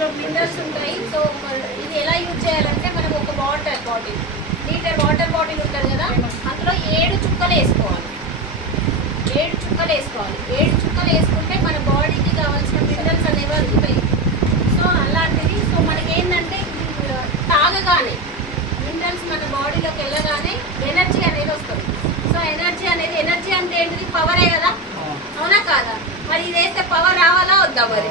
ఇందులో మినరల్స్ ఉంటాయి. సో ఇది ఎలా యూజ్ చేయాలంటే మనం ఒక water bottle, litre water bottle ఉంటుంది కదా, అందులో 7 చుక్కలు వేసుకోవాలి. 7 చుక్కలు వేసుకోవాలి. 7 చుక్కలు వేసుకుంటే మన బాడీకి కావాల్సిన మినరల్స్ అనేవి అందుతాయి. సో అలాంటిది. సో మనకి ఏంటంటే తాగగానే మినరల్స్ మన బాడీలోకి వెళ్ళగానే ఎనర్జీ అనేది వస్తుంది. సో ఎనర్జీ అంటే ఏంటిది? పవరే కదా, అవునా కాదా? మరి ఇది వేస్తే పవర్ రావాలా వద్దా? మరి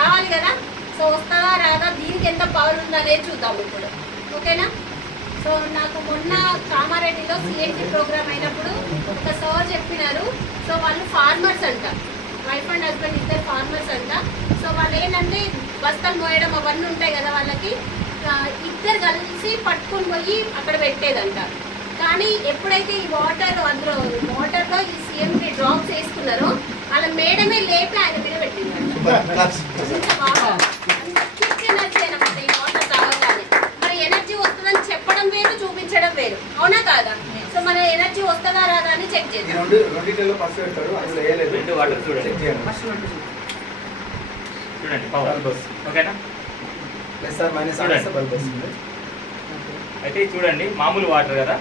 రావాలి కదా. సో వస్తుందా రాదా, దీనికి ఎంత పవర్ ఉందనేది చూద్దాం ఇప్పుడు, ఓకేనా? సో నాకు మొన్న కామారెడ్డిలో సిఎంటి ప్రోగ్రామ్ అయినప్పుడు ఒక సార్ చెప్పినారు. సో వాళ్ళు ఫార్మర్స్ అంట, వైఫ్ అండ్ హస్బెండ్ ఇద్దరు ఫార్మర్స్ అంట. సో వాళ్ళు ఏంటంటే బస్తాలు మోయడం అవన్నీ ఉంటాయి కదా, వాళ్ళకి ఇద్దరు కలిసి పట్టుకొని పోయి అక్కడ పెట్టేదంట. కానీ ఎప్పుడైతే ఈ అందులో వాటర్లో ఈ సిఎంటి డ్రాప్స్ వేసుకున్నారో వాళ్ళ మేడమే లేపి ఆయన మీద పెట్టిందంట. ఎనర్జీ అనమాట ఈ వాటర్ తాగగానే. మరి ఎనర్జీ వస్తుందని చెప్పడం వేరు, చూపించడం వేరు, అవునా కాదా? సో మన ఎనర్జీ వస్తుందా రాదా అని చెక్ చేద్దాం. అయితే చూడండి, మామూలు వాటర్ కదా,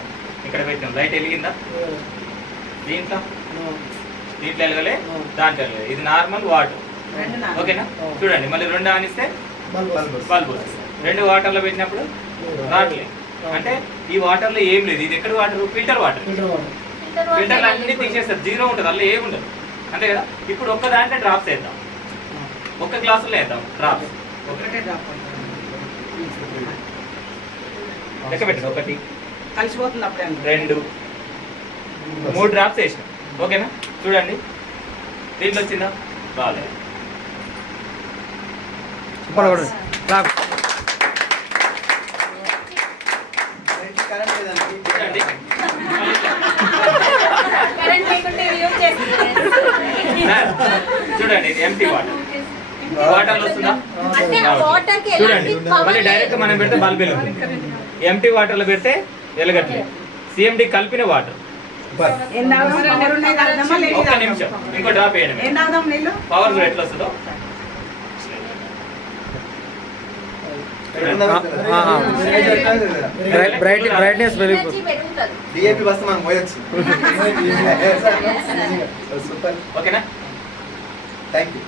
ఇక్కడ పెట్టాం. లైట్ వెలిగిందా? దీంట్లో వెలగలే, దాంట్లో వెలగలే. ఇది నార్మల్ వాటర్, ఓకేనా? చూడండి, మళ్ళీ 2 ఆనిస్తే బల్బ్ వస్తుంది. 2 వాటర్లో పెట్టినప్పుడు రావట్లేదు. అంటే ఈ వాటర్లో ఏం లేదు. ఇది ఎక్కడ వాటర్? Filter water. ఫిల్టర్లు అన్ని తీసేస్తారు, 0 ఉంటుంది, అందులో ఏమి ఉండదు, అంతే కదా. ఇప్పుడు ఒక్క దాంట్లో డ్రాప్స్ వేద్దాం, ఒక్క గ్లాసులో వేద్దాం డ్రాప్స్. లెక్క పెట్టండి. 1 కలిసిపోతుంది, అప్పుడే 2 3 డ్రాప్స్ వేసినాం, ఓకేనా? చూడండి, దీంట్లో వచ్చిందా? రాలేదు. చూడండి, ఇది ఎంటీ వాటర్. వాటర్ వస్తుందా? చూడండి, మళ్ళీ డైరెక్ట్ మనం పెడితే బల్బ్ వెలుగుతుంది. ఎంటీ వాటర్ లో పెడితే వెలగట్లేదు. సిఎండి కలిపిన వాటర్. ఒక్క నిమిషం, ఇంకో డ్రాప్ వేయండి. పవర్ కూడా ఎట్లా వస్తుందో బ్రైట్నెస్ డిఏపి బస్ మనం పోయొచ్చు. ఓకేనా? Thank you.